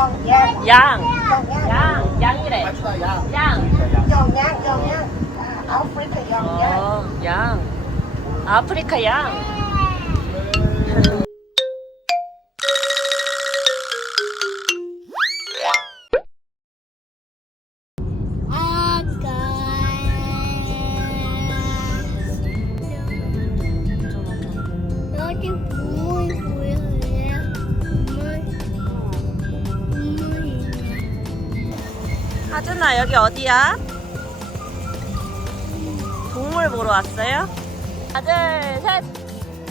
양, 양, 양이래. 양. 양. 영양 아, 아프리카 어, 양. 아프리카 양. 하준아, 여기 어디야? 동물 보러 왔어요? 하나, 둘, 셋.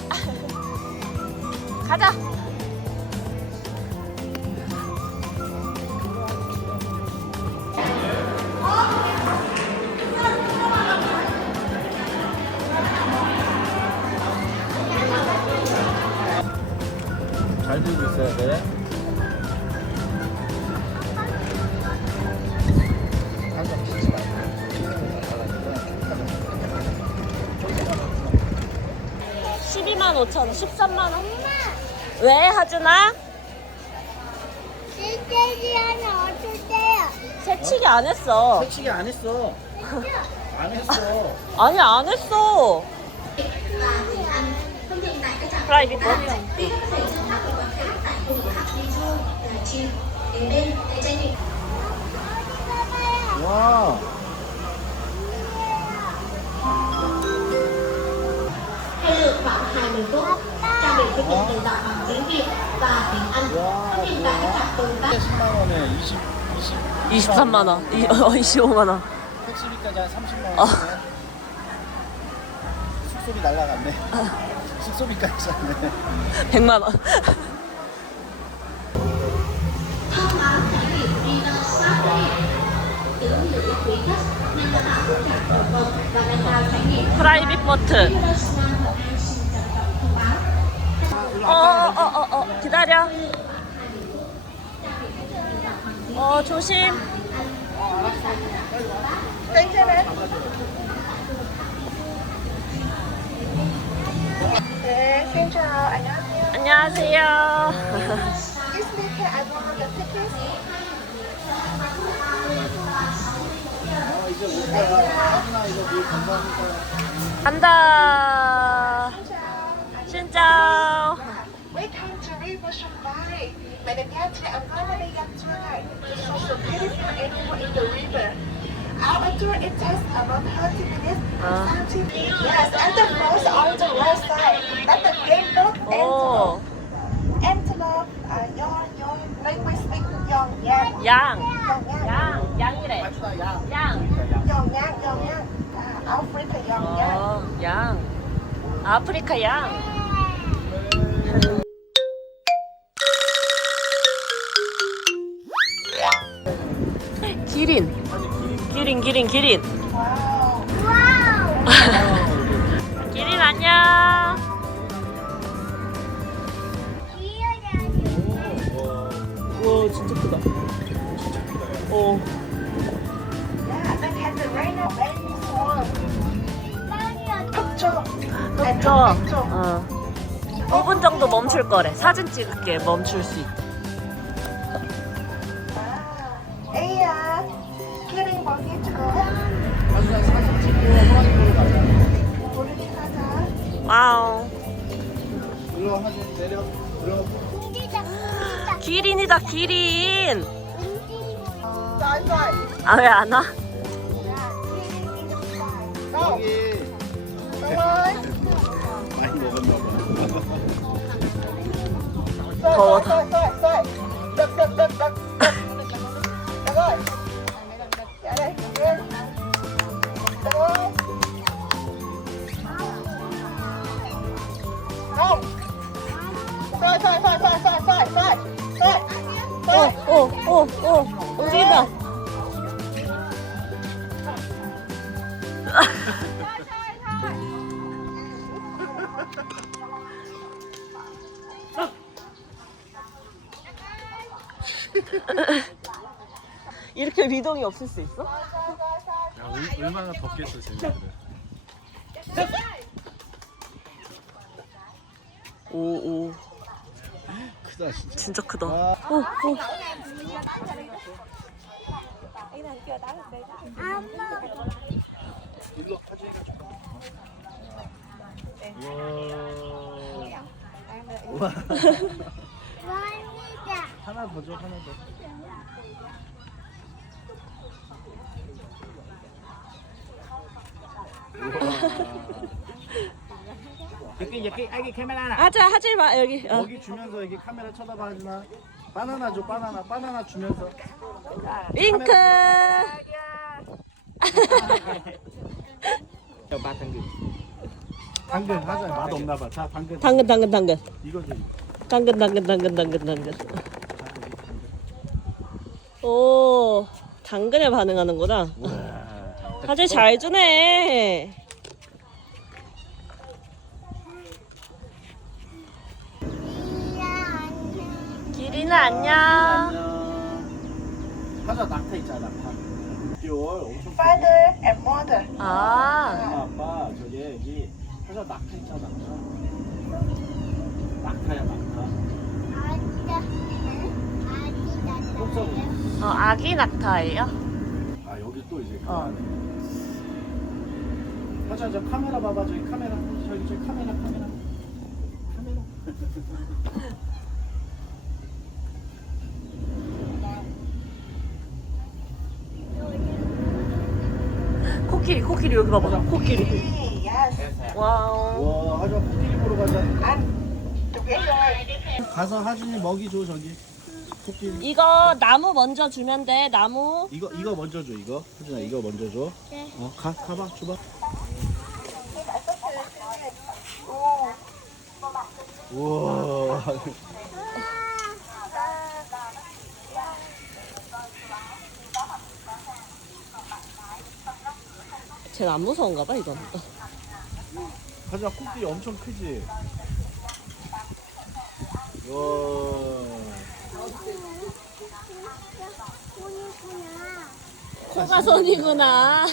가자. 잘 들고 있어야 돼. 12만 5천 원, 13만 원. 왜, 하준아? 실제지하는 어떨 때요? 새치기 안 했어. 솔직히 안 했어. 안 했어. 아니, 안 했어. 프라이빗 버 와. Hay lựa chọn 20 phút trang bị thiết bị tự động bằng tiếng Việt và tiếng Anh 와. có hiện tại các trạm tương tác 10만 원에 20, 20. 23만 원, 이- 어, 25만 원. 택시비까지 한 30만 어. 원이네. 숙소비 날라갔네. 숙소비까지 샀네. 100만 원. thông báo trải nghiệm River Safari tưởng lựa quý khách nhằm đảm bảo phức tạp nổi bật và nâng cao trải nghiệm 프라이빗 보트. 어, 어, 어, 어, 기다려. 어, 조심. 괜찮아 네 생자 안녕하세요 안녕하세요. 감사합니다. 간다. 신짜오. Welcome to River Safari Madagascar I'm going to get tonight It's so beautiful animal in the river Our tour it takes about 30 minutes Ah. 30 minutes Yes, and the most on the right side That's the game book 오, antelope Antelope, uh, yon, yon Language speak yon, yang 양, Yon, yang 양, 양이래. 맞다 양. 양. Yon, yang, yon, yang uh, Africa, yon, yang 어, 양. 아프리카 양. 기린. 기린, 기린, 기린. 기린 안녕. 와, 진짜 크다. 어. Baby swan 컵죠 그쵸? 어. 5분 정도 멈출 거래. 사진 찍을게. 멈출 수 있대. 와우. 기린이다, 기린. 아, 왜 안 와? 많이 먹었나 봐. 더워. 이렇게 미동이 없을 수 있어? 야, 얼- 얼마나 덥겠어 쟤네들은 오, 오. 크다 진짜. 진짜 크다. 아. 오, 오. 우와. 하나 더 줘, 하나 더. 여기 여기 아기 카메라 하나. 하자 하지 마 여기. 어. 여기 주면서 여기 카메라 쳐다봐 하지 마. 바나나 줘 바나나 바나나 주면서. 윙크. 당근 하자 맛 없나 봐. 자 당근. 당근 당근 당근. 이거 줘. 당근 당근 당근 당근 당근. 오 당근에 반응하는구나. 사실 잘 주네. 기린아 안녕. 하자 낙타 있잖아 낙타. 6개월 엄청. Father and mother. 아 엄마 아빠 저기 여기 하자 낙타 있잖아 낙타. 낙타야 낙타. 아기다. 아기다. 똥싸고. 어, 아기 낙타예요? 아 여기 또 이제 어. 그만해. 하자 저 카메라 봐봐 저기 카메라 저기 저기 카메라 카메라 카메라. 코끼리 코끼리 여기 봐봐 코끼리. Yes. 와우. 와 하자 코끼리 보러 가자. 가서 하진이 먹이 줘 저기. 코끼리. 이거 나무 먼저 주면 돼 나무. 이거 이거 먼저 줘 이거. 하진아 이거 먼저 줘. 네. 어가 가봐 줘봐. 우와. 쟤는 안 무서운가 봐 이건. 하진아 코끼리 엄청 크지. 와. 코가 손이구나.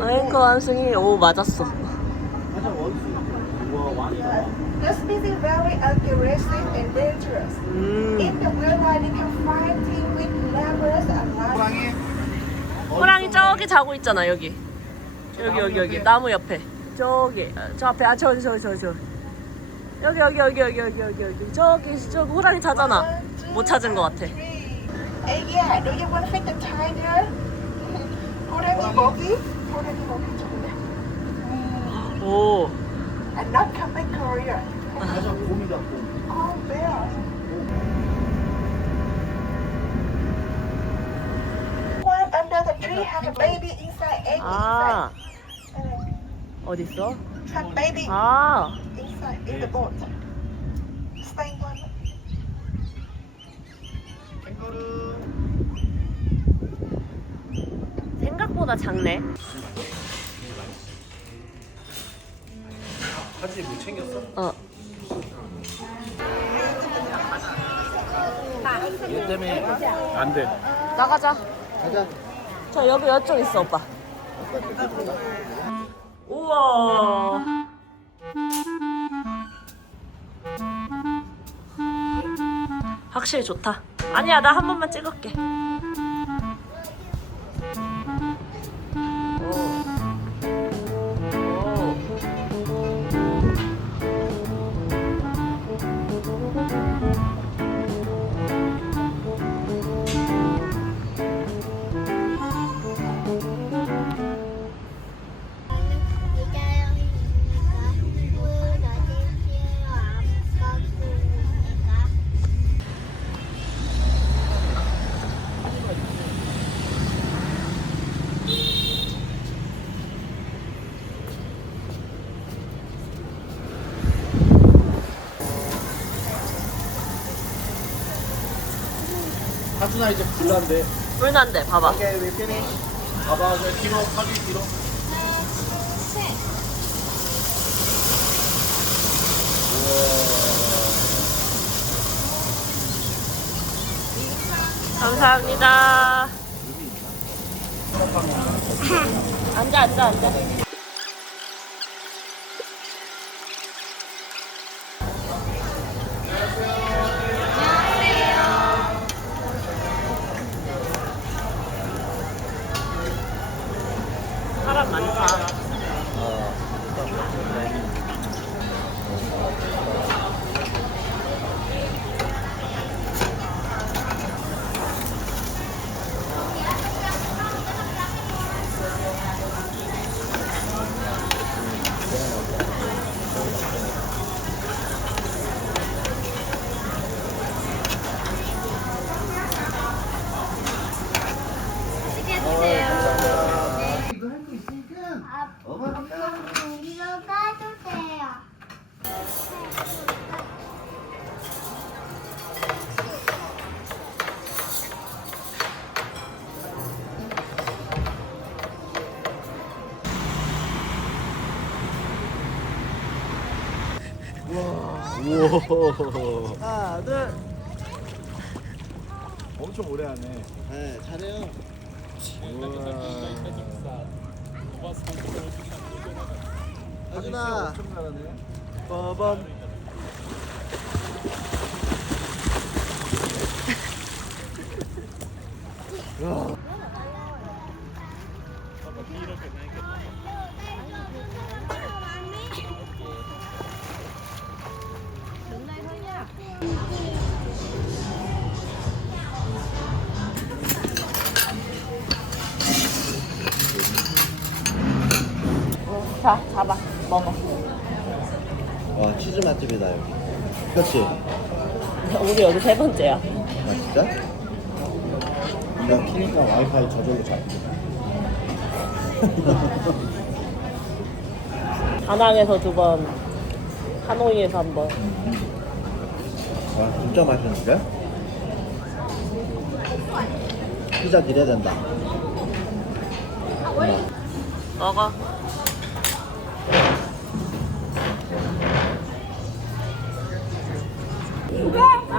아이고 한승이 오 맞았어. 원숭이. 음. 호랑이. 저기 자고 있잖아 여기. 여기 여기 여기 나무 옆에. 저기 어, 저 앞에 아 저기 저기 저기. 여기 여기 여기 여기 여기 여기 여기 저기 저 호랑이 자잖아. 못 찾은 것 같아. Hey, yeah, do you want to take the tiger? 호랑이 먹이? 호랑이 먹이 좋네. 오. And not come back Korea. 하자 곰이다 곰. Oh, bear. One under the tree have a baby inside, egg 아 inside. 어디 있어? Uh, baby 아 inside in the boat. Same one. 캥거루. 생각보다 작네. 하진이 뭐 챙겼어? 어. 얘 때문에 안 돼. 나가자. 가자. 저 여기 여쪽 있어 오빠. 우와. 확실히 좋다. 아니야 나 한 번만 찍을게. 하준아 이제 불난데. 불난데 봐봐. 오케이, we finish. 봐봐, 저 뒤로, 하기 뒤로. 감사합니다. 앉아 앉아 앉아. 우와. 하나 둘 엄청 오래 하네. 네, 잘해요. 엄청 잘하네. 빠밤. 그치? 우리 여기 세 번째야 아, 진짜? 이거 키니까 와이파이 저절로 잘. 다낭에서 두 번 하노이에서 한 번 와, 진짜 맛있는데? 피자 기대야 된다. 먹어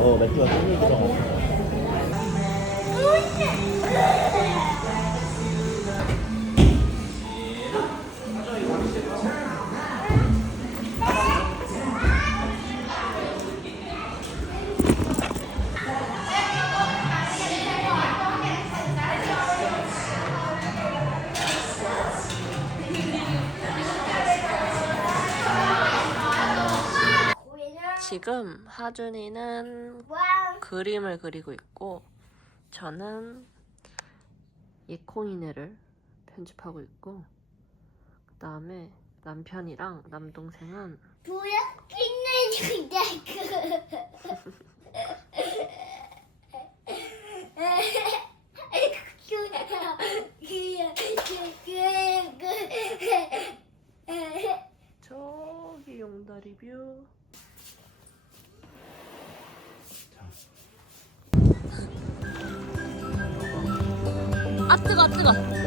어, 맥주가 들어가네. 지금 하준이는 왕 그림을 그리고 있고 저는 예콩이네를 편집하고 있고 그 다음에 남편이랑 남동생은 그 저기 용다 리 뷰 아 뜨거 아 뜨거